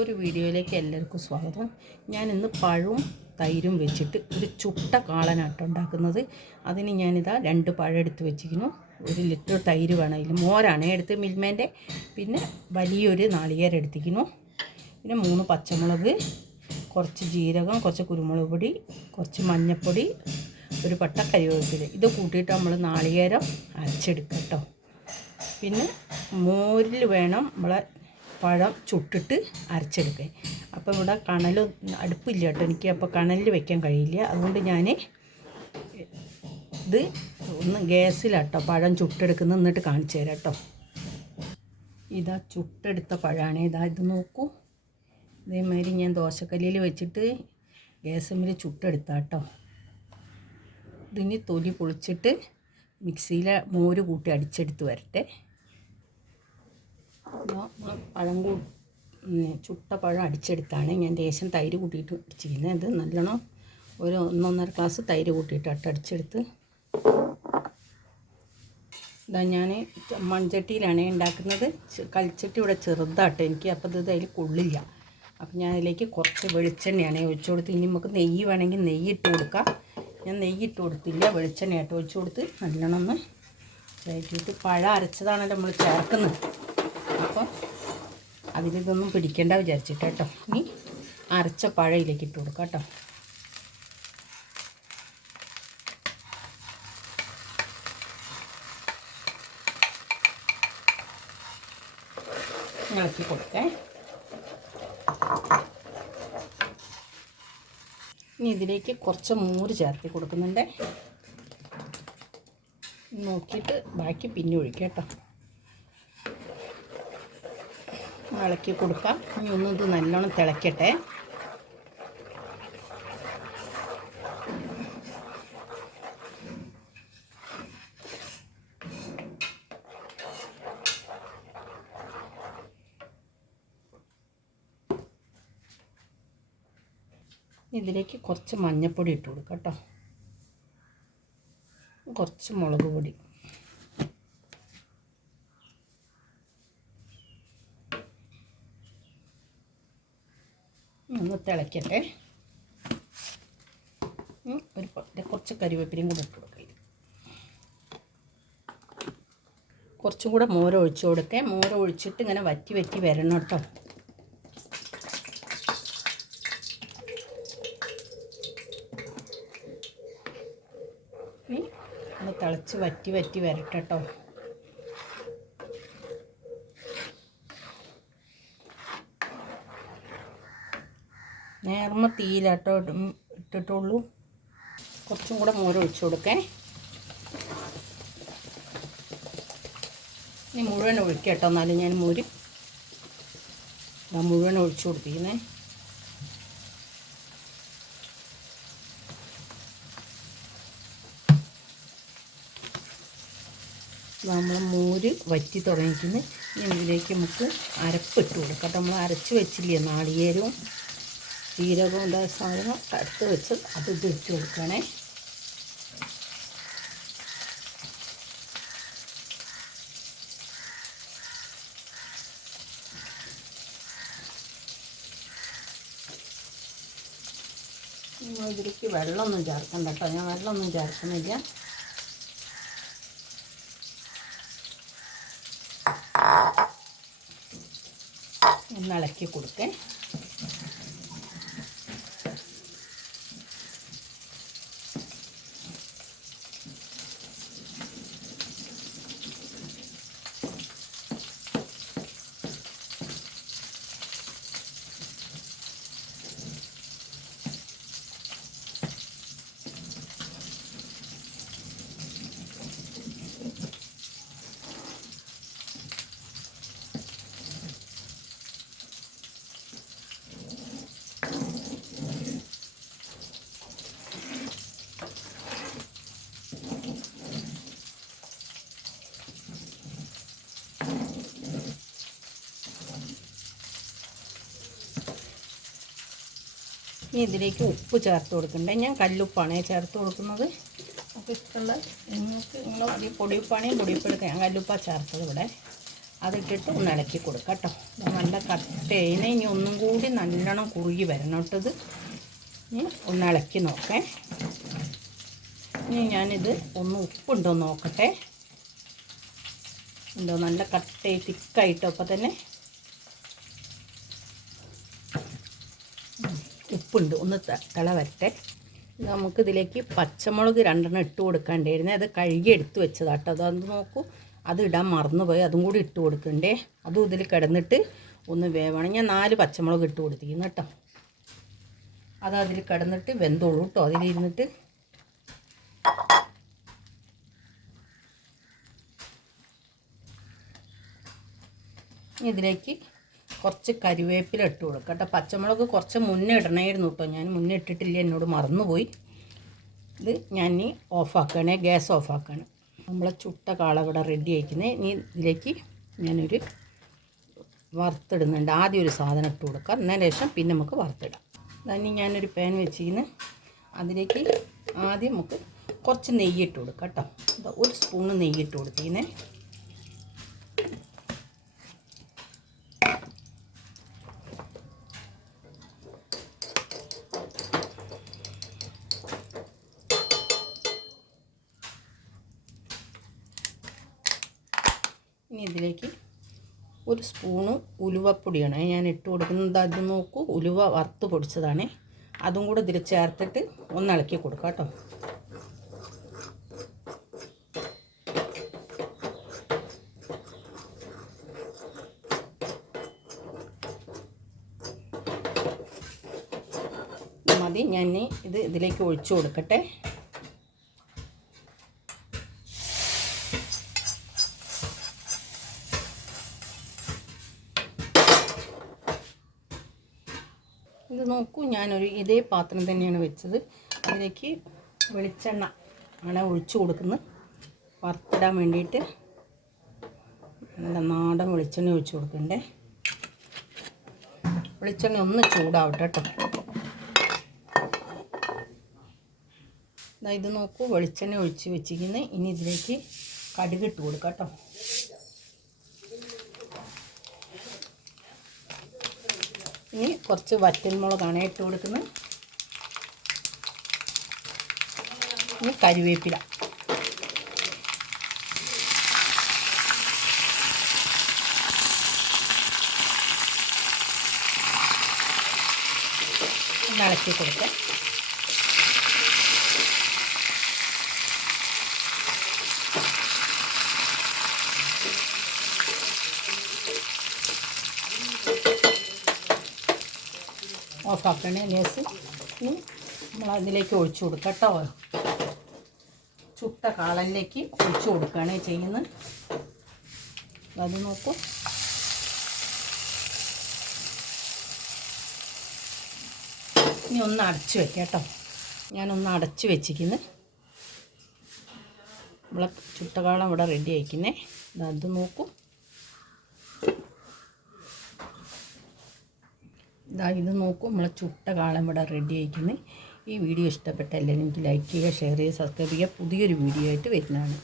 ഒരു വീഡിയോയിലേക്ക് എല്ലാവർക്കും സ്വാഗതം. ഞാൻ ഇന്ന് പഴവും തൈരും വെച്ചിട്ട് ഒരു ചുട്ട കാളനാട്ടം ഉണ്ടാക്കുന്നത്. അതിന് ഞാനിതാ രണ്ട് പഴം എടുത്ത് വെച്ചിരിക്കുന്നു. ഒരു ലിറ്റർ തൈര് വേണം. ഇതിൽ മോരാണ് എടുത്ത് മിൽമേന്റെ പിന്നെ വലിയൊരു നാളികേരം എടുത്തിരിക്കുന്നു. പിന്നെ മൂന്ന് പച്ചമുളക് കുറച്ച് ജീരകം കുറച്ച് കുരുമുളക് പൊടി കുറച്ച് മഞ്ഞൾപ്പൊടി ഒരു പട്ട കരിവേപ്പില. ഇത് കൂട്ടിയിട്ട് നമ്മൾ നാളികേരം അരച്ചെടുക്കാം കേട്ടോ. പിന്നെ മോരിൽ വേണം നമ്മളെ പഴം ചുട്ടിട്ട് അരച്ചെടുക്കേ. അപ്പോൾ ഇവിടെ കണൽ അടുപ്പില്ല കേട്ടോ. എനിക്ക് അപ്പോൾ കണലിൽ വെക്കാൻ കഴിയില്ല. അതുകൊണ്ട് ഞാൻ ഇത് ഒന്ന് ഗ്യാസിലാട്ടോ പഴം ചുട്ടെടുക്കുന്ന എന്നിട്ട് കാണിച്ചു തരാം കേട്ടോ. ഇതാ ചുട്ടെടുത്ത പഴമാണ് ഇതാ ഇത് നോക്കൂ. ഇതേമാതിരി ഞാൻ ദോശക്കല്ലിൽ വെച്ചിട്ട് ഗ്യാസുമ്മിൽ ചുട്ടെടുത്താ കേട്ടോ. ഇതിന് തൊലി പൊളിച്ചിട്ട് മിക്സിയിലെ മോര് കൂട്ടി അടിച്ചെടുത്ത് വരട്ടെ. പഴം കൂ ചുട്ട പഴം അടിച്ചെടുത്താണ്. ഞാൻ ദേശം തൈര് കൂട്ടിയിട്ട് അടിച്ചിരിക്കുന്നത് ഇത് നല്ലോണം ഒരു ഒന്നൊന്നര ഗ്ലാസ് തൈര് കൂട്ടിയിട്ട് അട്ടടിച്ചെടുത്ത് ഇതാ ഞാൻ മൺചട്ടിയിലാണ് ഉണ്ടാക്കുന്നത്. കളിച്ചട്ടി ഇവിടെ ചെറുതാട്ടോ എനിക്ക്. അപ്പോൾ ഇത് അതിൽ കൊള്ളില്ല. അപ്പം ഞാൻ അതിലേക്ക് കുറച്ച് വെളിച്ചെണ്ണയാണ് ഒഴിച്ചു കൊടുത്ത്. ഇനി നമുക്ക് നെയ്യ് വേണമെങ്കിൽ നെയ്യ് ഇട്ട് കൊടുക്കാം. ഞാൻ നെയ്യ് ഇട്ട് കൊടുത്തില്ല. വെളിച്ചെണ്ണയായിട്ട് ഒഴിച്ചു കൊടുത്ത് നല്ലോണം ഒന്ന് ഇതായിട്ട് പഴം അരച്ചതാണല്ലോ നമ്മൾ ചേർക്കുന്നത്. അപ്പോൾ അതിലിതൊന്നും പിടിക്കേണ്ട വിചാരിച്ചിട്ട് കേട്ടോ ഇനി അരച്ച പഴയിലേക്ക് ഇട്ട് കൊടുക്കാം കേട്ടോ ഇളക്കി കൊടുക്കേ. ഇനി ഇതിലേക്ക് കുറച്ച് മൂര് ചേർത്തി കൊടുക്കുന്നുണ്ട്. നോക്കിയിട്ട് ബാക്കി പിന്നെ ഒഴിക്കാം കേട്ടോ ഇളക്കി കൊടുക്കാം. ഇനി ഒന്ന് ഇത് നല്ലോണം തിളയ്ക്കട്ടെ ഇതിലേക്ക് കുറച്ച് മഞ്ഞൾപ്പൊടി ഇട്ട് കൊടുക്കാം കേട്ടോ. കുറച്ച് മുളക് പൊടി. ഒന്ന് തിളയ്ക്കട്ടെ ഒരു കുറച്ച് കരിവേപ്പിലയും കൂടെ ഇട്ട് കൊടുക്കുക കുറച്ചും കൂടെ മോര് ഒഴിച്ചു കൊടുക്കേ. മോര് ഒഴിച്ചിട്ട് ഇങ്ങനെ വറ്റി വറ്റി വരണം കേട്ടോ. ഒന്ന് തിളച്ച് വറ്റി വറ്റി വരട്ടെ കേട്ടോ. നേർമ തീയിലാട്ടോ ഇടും ഇട്ടിട്ടുള്ളൂ. കുറച്ചും കൂടെ മോര് ഒഴിച്ചു കൊടുക്കേ. ഇനി മുഴുവൻ ഒഴിക്കുക കേട്ടോ. എന്നാലും ഞാൻ മോര് മുഴുവൻ ഒഴിച്ചു കൊടുത്തിരിക്കുന്നേ. നമ്മൾ മോര് വറ്റി തുടങ്ങിക്കുന്നു ഇനി ഇതിലേക്ക് നമുക്ക് അരപ്പിട്ട് കൊടുക്കാം. നമ്മൾ അരച്ച് വെച്ചില്ലേ നാളികേരവും? ജീരകവും എന്താ സാധനം അടുത്ത് വെച്ച് അത് ഇട്ട് കൊടുക്കണേ ഇതിലേക്ക് വെള്ളമൊന്നും ചേർക്കണ്ട കേട്ടോ. ഞാൻ വെള്ളമൊന്നും ചേർക്കുന്നില്ല. ഒന്ന് ഇളക്കി കൊടുക്കേ. ഇനി ഇതിലേക്ക് ഉപ്പ് ചേർത്ത് കൊടുക്കണ്ടേ? ഞാൻ കല്ലുപ്പാണ് ചേർത്ത് കൊടുക്കുന്നത്. അപ്പോൾ ഇഷ്ടമുള്ള നിങ്ങൾക്ക് നിങ്ങൾ ഈ പൊടിയുപ്പാണെങ്കിൽ പൊടിയുപ്പ് എടുക്കാം ഞാൻ കല്ലുപ്പാണ് ചേർത്തത് ഇവിടെ. അതിട്ടിട്ട് ഒന്ന് ഇളക്കി കൊടുക്കാം കേട്ടോ. നല്ല കട്ടേനെ ഇനി ഒന്നും കൂടി നല്ലോണം കുറുകി വരണം കേട്ടത് ഇനി ഒന്ന് ഇളക്കി നോക്കേ. ഇനി ഞാനിത് ഒന്ന് ഉപ്പുണ്ടോ നോക്കട്ടെ. ഉണ്ടോ? നല്ല കട്ടയായി തിക്കായിട്ടോ? അപ്പോൾ തന്നെ ഉപ്പുണ്ട്. ഒന്ന് തിള വരട്ടെ. നമുക്കിതിലേക്ക് പച്ചമുളക് രണ്ടെണ്ണം ഇട്ട് കൊടുക്കേണ്ടിയിരുന്നേ. അത് കഴുകി എടുത്ത് വെച്ചതാട്ടോ. അത് നോക്കൂ. അത് ഇടാൻ മറന്നുപോയി. അതും കൂടി ഇട്ട് കൊടുക്കണ്ടേ. അതും ഇതിൽ കിടന്നിട്ട് ഒന്ന് വേവണം. ഞാൻ നാല് പച്ചമുളക് ഇട്ട് കൊടുത്തിരിക്കുന്നു കേട്ടോ. അത് അതിൽ കിടന്നിട്ട് വെന്തോളൂ കേട്ടോ. അതിലിരുന്നിട്ട് ഇതിലേക്ക് കുറച്ച് കരുവേപ്പില ഇട്ട് കൊടുക്കാം കേട്ടോ. പച്ചമുളക് കുറച്ച് മുന്നേ ഇടണമായിരുന്നു കേട്ടോ. ഞാൻ മുന്നേ ഇട്ടിട്ടില്ല എന്നോട് മറന്നുപോയി. ഇത് ഞാൻ ഇനി ഓഫാക്കണേ ഗ്യാസ് ഓഫാക്കാണ് നമ്മളെ ചുട്ട കാള ഇവിടെ റെഡി ആയിക്കുന്നത് ഇനി ഇതിലേക്ക് ഞാനൊരു വറുത്തിടുന്നുണ്ട്. ആദ്യം ഒരു സാധനം ഇട്ട് കൊടുക്കാം. എന്നതിന് ശേഷം പിന്നെ നമുക്ക് വറുത്തിടാം. അതിന് ഞാനൊരു പാൻ വെച്ചിരുന്ന് അതിലേക്ക് ആദ്യം നമുക്ക് കുറച്ച് നെയ്യ് ഇട്ട് കൊടുക്കാം കേട്ടോ. ഒരു സ്പൂണ് നെയ്യ് ഇട്ട് കൊടുത്തിരിക്കുന്നേ. ഇനി ഇതിലേക്ക് ഒരു സ്പൂണ് ഉലുവപ്പൊടിയാണ്. ഞാൻ ഇട്ട് കൊടുക്കുന്നത് അത് നോക്കൂ. ഉലുവ വറുത്ത് പൊടിച്ചതാണ്. അതും കൂടെ ഇതിൽ ചേർത്തിട്ട് ഒന്ന് ഇളക്കി കൊടുക്കാം കേട്ടോ. മതി. ഞാൻ ഇത് ഇതിലേക്ക് ഒഴിച്ചു കൊടുക്കട്ടെ. ഇത് നോക്കൂ ഞാനൊരു ഇതേ പാത്രം തന്നെയാണ് വെച്ചത്. അതിലേക്ക് വെളിച്ചെണ്ണ ആണ് ഒഴിച്ചു കൊടുക്കുന്നത്. വറുത്തിടാൻ വേണ്ടിയിട്ട് നല്ല നാടൻ വെളിച്ചെണ്ണ ഒഴിച്ചു കൊടുക്കണ്ടേ. വെളിച്ചെണ്ണ ഒന്ന് ചൂടാവട്ടെ കേട്ടോ. ഇത് നോക്കൂ വെളിച്ചെണ്ണ ഒഴിച്ച് വെച്ചിരിക്കുന്നത്. ഇനി ഇതിലേക്ക് കടുക് ഇട്ട് കൊടുക്കാം കേട്ടോ. ഇനി കുറച്ച് വറ്റൽമുളകാണ് ഇട്ട് കൊടുക്കുന്നത്. ഇനി കരുവേപ്പില. ഇളക്കി കൊടുക്കാം. ഗ്യാസ് ഇനി നമ്മൾ അതിലേക്ക് ഒഴിച്ചു കൊടുക്കാം കേട്ടോ. ചുട്ട കാളനിലേക്ക് ഒഴിച്ചു കൊടുക്കുകയാണ് ചെയ്യുന്നത്. അത് നോക്കൂ. ഇനി ഒന്ന് അടച്ച് വെക്കാം കേട്ടോ. ഞാനൊന്ന് അടച്ച് വെച്ചിരിക്കുന്നു. നമ്മളെ ചുട്ടകാളം ഇവിടെ റെഡി ആയിക്കുന്നേ. അത് നോക്കൂ. ഇതാ ഇത് നോക്കും നമ്മളെ ചുട്ട കാളം ഇവിടെ റെഡി ആയിക്കുന്നത് ഈ വീഡിയോ ഇഷ്ടപ്പെട്ട എല്ലാവരും എനിക്ക് ലൈക്ക് ചെയ്യുക ഷെയർ ചെയ്യുക സബ്സ്ക്രൈബ് ചെയ്യുക. പുതിയൊരു വീഡിയോ ആയിട്ട് വരുന്നതാണ്.